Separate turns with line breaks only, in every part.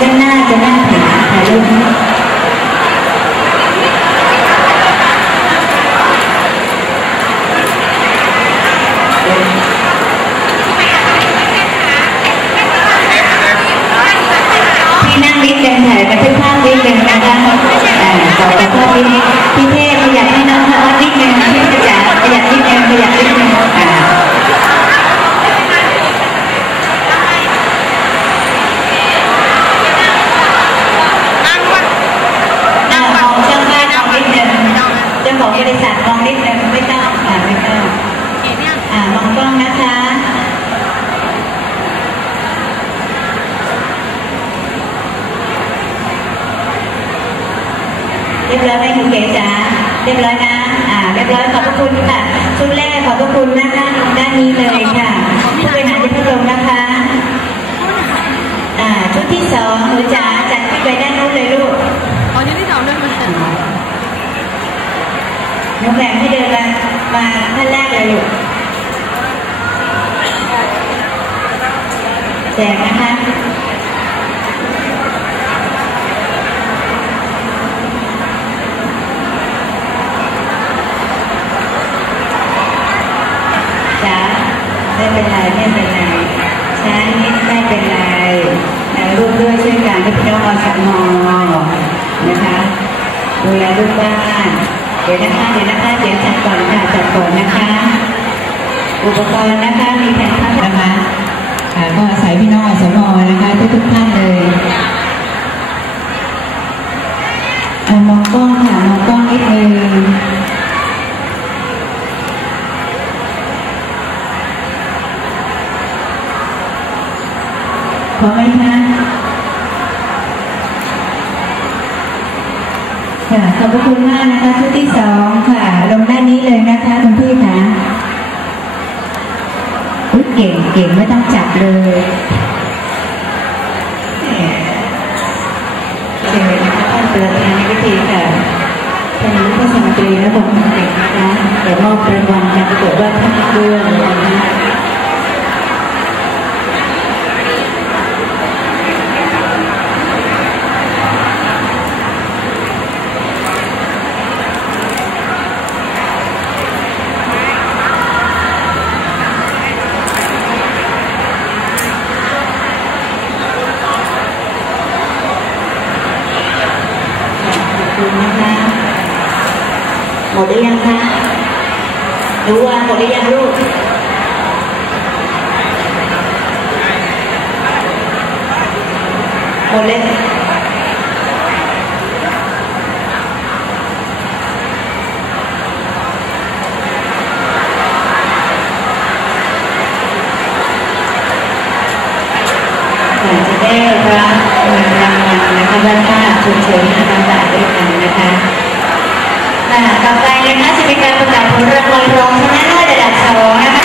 ด้านหน้าจะนั่งถึงถ่ายรูปนี้พี่นั่งนิดนึงถ่ายบันทึกภาพนิดนึงนะคะอ่าขอขอโทษพี่พี่เทพขยับให้น้องเขานิดนึงพี่กระจาขยับนิดนึงขยับนิดนึงอ่า
นั่งปะนั่งปะไม่นั่งปะไม่ต้องนะ
เจ้าของบริษัทมองนิดนึงไม่ต้องอ่าไม่ต้อง
เห็นยัง
อ่ามองกล้องนะคะ เรียบร้อยไหมคุณเก๋จ๋าเรียบร้อยนะ อ่า เรียบร้อยขอบพระคุณค่ะ ชุดแรกขอบพระคุณนะคะด้านนี้เลยค่ะ
ผมมีหลายชุด
เป็นชุดนะคะ
พูดนะคะ
อ่าชุดที่สองหนูจ๋าจัดขึ้นไปด้านนู้นเลยลูก
ขอยืนที่สองด้วยมั้ย
หนูแบ่งให้เดินมามาท่านแรกเลยลูกแจกนะคะจ้าไม่ เป็นไรไม่เป็นไรแช้ไม่เป็นไรรูปด้วยช่วยกันที่พี่น้องอสมนะคะดูแลลูกบ้านเดี๋ยวนะคะเดี๋ยวนะคะเดี๋ยวจัดก่อนค่ะจัดก่อนนะคะ อุปกรณ์นะคะมีแผนภาพนะคะก็อาศัยพี่น้องอสม พอไหมคะค่ะขอบคุณมากนะคะชุดที่สองค่ะลงด้านนี้เลยนะคะคุณพี่ค่ะอุ๊ยเก่งเก่งไม่ต้องจับเลยเก่งเลยนะคะท่านเตือนในวิธีค่ะท่านรัฐมนตรีและผมเองนะคะเดี๋ยวมอบรางวัลในประกวดว่าท่านเตือนนะคะขอบคุณนะคะหมดหรือยังคะรู้ว่าหมดหรือยังลูกหมดเลยอยากจะได้รับเงินรางวัลนะคะด้านหน้าชมเชยห้าพันบาทด้วยกันนะคะค่ะต่อไปนะคะจะเป็นการประกาศผลรางวัลรองชนะเลิศระดับสองนะคะ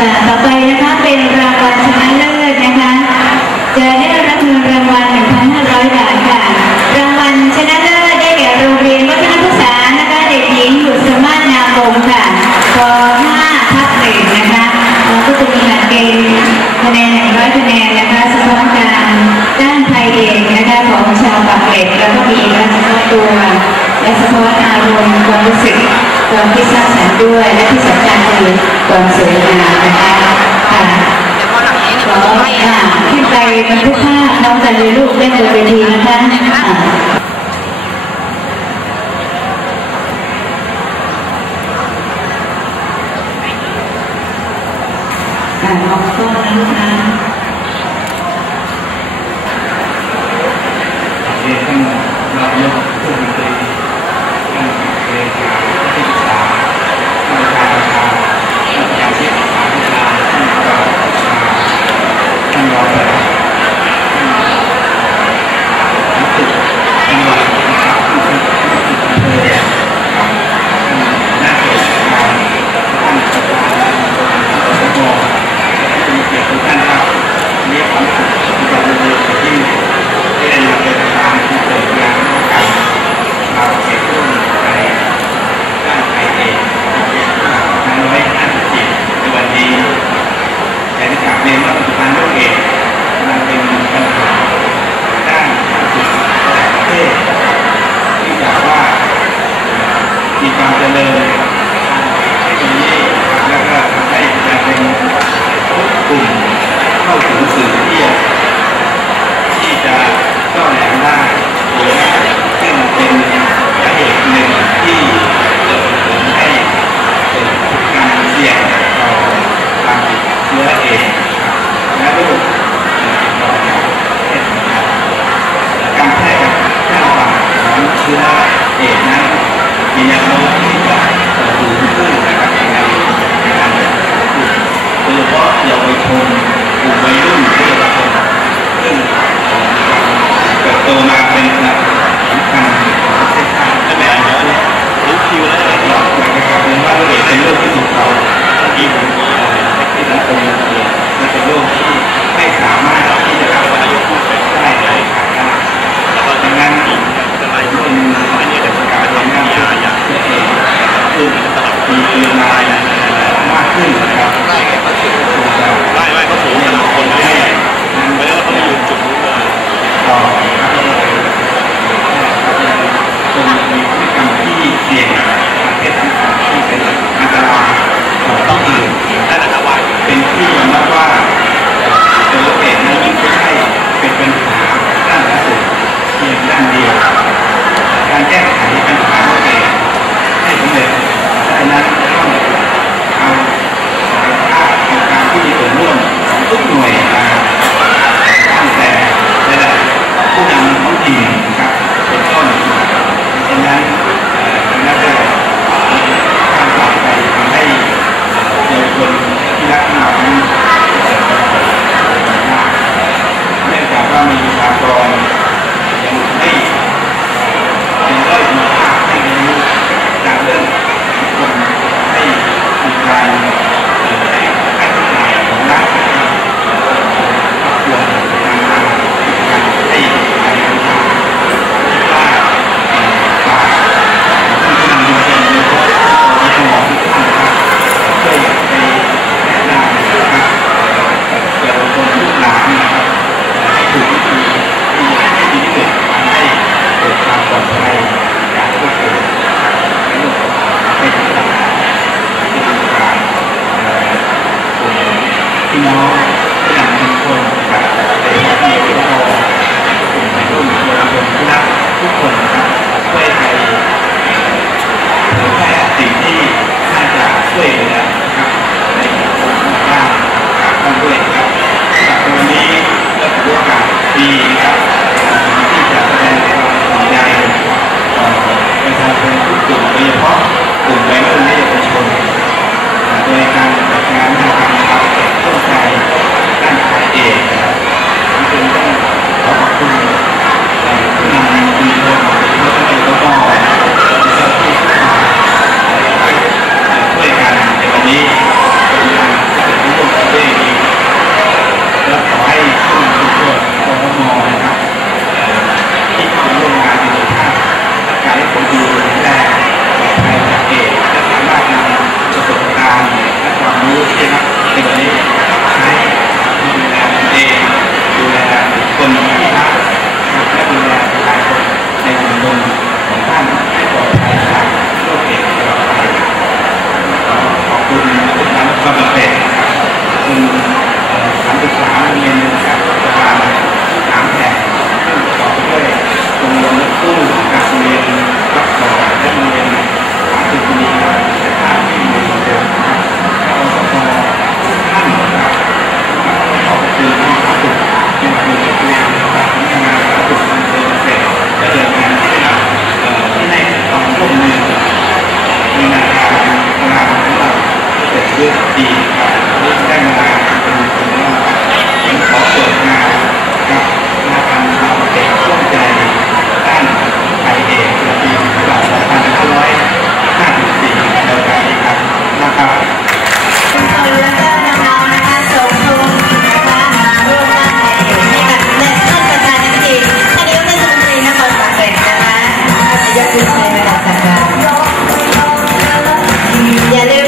ค่ะ ต่อไปนะคะเป็นรางวัลชนะเลิศนะคะ จะได้รับเงินรางวัล1,500บาทค่ะ รางวัลชนะเลิศได้แก่โรงเรียนวัฒนศึกษานะคะเด็กหญิงบุษมาศนามวงศ์ค่ะป .5 ทับหนึ่งนะคะเราก็จะมีหลักเกณฑ์คะแนน100คะแนนนะคะเฉพาะการด้านไทยเองนะคะของชาวปากเกร็ดแล้วก็มีการเฉพาะตัวและเฉพาะอารมณ์ความรู้สึกความคิดสร้างสรรค์ด้วยและที่สำ คัญคือความสวยงามนะคะค่ะ
เดี๋ยวพอหลังนี้เนี่ย
ข
มั
อน
ต้องไล่
อ่าขึ้นไปบั
นทึกภาพน้องแต่เลยลูกเล่นบนเวทีนะคะ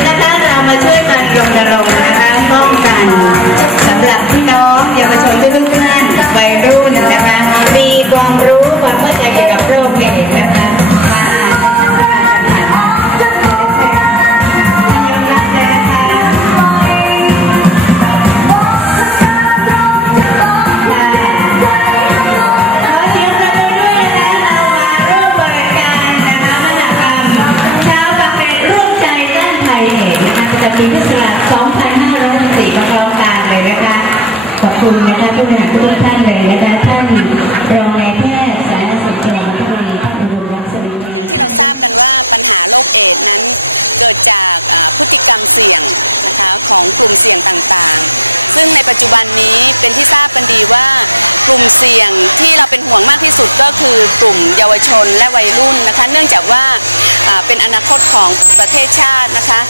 นะคะเรามาช่วยกันรณรงค์นะคะป้องกันสำหรับพี่น้องเยาวชนทุกท่าน ปีพุทธศักราช2564มาพร้อมกันเลยนะคะ ขอบคุณนะคะผู้บริหารทุกท่านเลยนะคะท่านรองนายแพทย์สาธารณสุขจังหวัดพัทบุรีท่านอุดมรักษรี
อย่างที่เราทราบกันว่าปัญหาโรคเอดส์นั้น เกิดจากพฤติกรรมเสี่ยงนะคะของกลุ่มเสี่ยงต่างๆ ซึ่งในปัจจุบันนี้เป็นที่ทราบกันดีว่ากลุ่มเสี่ยงที่เราเป็นห่วงมากที่สุดก็คือกลุ่มเยาวชนและวัยรุ่นนะคะเนื่องจากว่าเป็นอนาคตของประเทศชาตินะคะ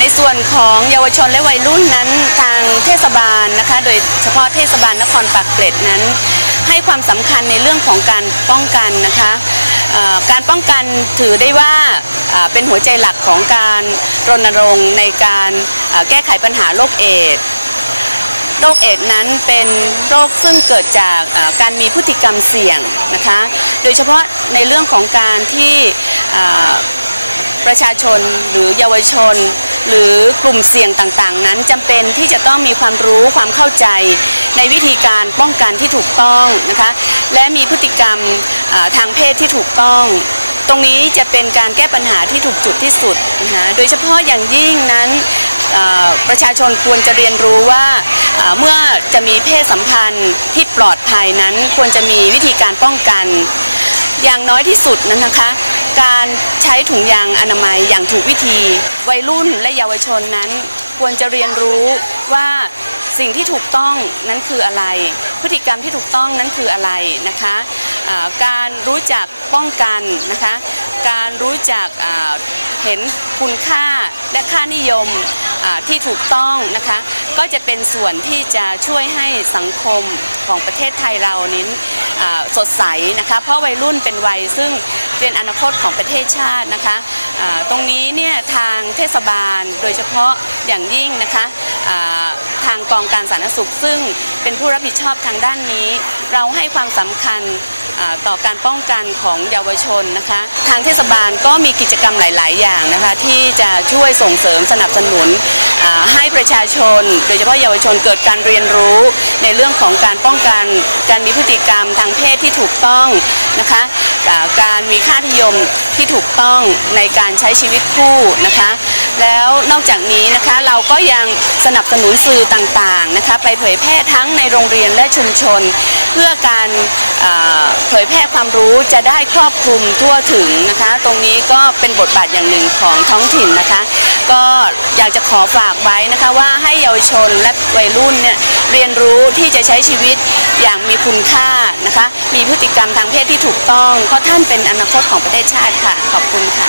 ในส่วนของเยาวชนและวัยรุ่นนั้นทางเทศบาลนะคะ โดยเฉพาะเทศบาลนครปากเกร็ดนั้น ให้ความสำคัญในเรื่องของการป้องกันนะคะการป้องกันถือได้ว่าเป็นหัวใจหลักของการรณรงค์ในการแก้ไขปัญหาโรคเอดส์โรคเอดส์นั้นเป็นโรคซึ่งเกิดจากการมีพฤติกรรมเสี่ยงนะคะ โดยเฉพาะในเรื่องของการที่ประชาชนหรือเยาวชน หรือกลุ่มเสี่ยงต่างๆ นั้นจำเป็นที่จะต้องมีความรู้ความเข้าใจ ในวิธีการป้องกันที่ถูกต้องนะคะและมีพฤติกรรมทางเพศที่ถูกต้อง ตรงนี้จะเป็นการแก้ปัญหาที่ถูกจุดที่สุดนะคะโดยเฉพาะอย่างยิ่งนั้นประชาชนควรจะเรียนรู้ว่าอ่าเมื่อจะมีเพศสัมพันธ์ที่ปลอดภัยนั้นควรจะมีวิธีการป้องกัน อย่างน้อยที่สุดนั้นนะคะ การใช้ถุงยางอนามัยอย่างถูกวิธี วัยรุ่นและเยาวชนนั้น ควรจะเรียนรู้ว่าสิ่งที่ถูกต้องนั้นคืออะไร พฤติกรรมที่ถูกต้องนั้นคืออะไรนะคะการรู้จักป้องกันนะคะ การรู้จักเห็นคุณค่าและค่านิยมที่ถูกต้องนะคะ ก็จะเป็นส่วนที่จะช่วยให้สังคม ของประเทศไทยเรานี้สดใสนะคะเพราะวัยรุ่นเป็นวัยซึ่งเป็นอนาคตของประเทศชาตินะคะตรงนี้เนี่ยทางเทศบาลโดยเฉพาะอย่างยิ่งนะคะทางกองการสาธารณสุขซึ่งเป็นผู้รับผิดชอบทางด้านนี้ เราให้ความสำคัญ ต่อการป้องกันของเยาวชนนะคะ ทางเทศบาลก็มีกิจกรรมหลาย ๆ อย่างนะคะ ที่จะช่วยส่งเสริมสนับสนุนให้ประชาชน โดยเฉพาะเยาวชนเกิดการเรียนรู้ในเรื่องของการป้องกันการมีพฤติกรรมทางเพศที่ถูกต้องนะคะการมีค่านิยมที่ถูกต้องในการใช้ชีวิตคู่นะคะ แล้วนอกจากนี้นะคะเราก็ยังสนับสนุนสื่อต่างๆนะคะไปเผยแพร่ทั้งในโรงเรียนและชุมชน เพื่อการเผยแพร่ความรู้จะได้ครอบคลุมทั่วถึงนะคะ ตรงนี้ก็เป็นบทบาทอย่างหนึ่งของท้องถิ่นนะคะ ก็อยากจะขอฝากไว้นะคะว่าให้เยาวชนและวัยรุ่นเนี่ยเรียนรู้ที่จะใช้ชีวิตอย่างมีคุณค่านะคะ มีพฤติกรรมทางเพศที่ถูกต้อง เพราะท่านเป็นอนาคตของประเทศชาติค่ะ ขอบคุณค่ะ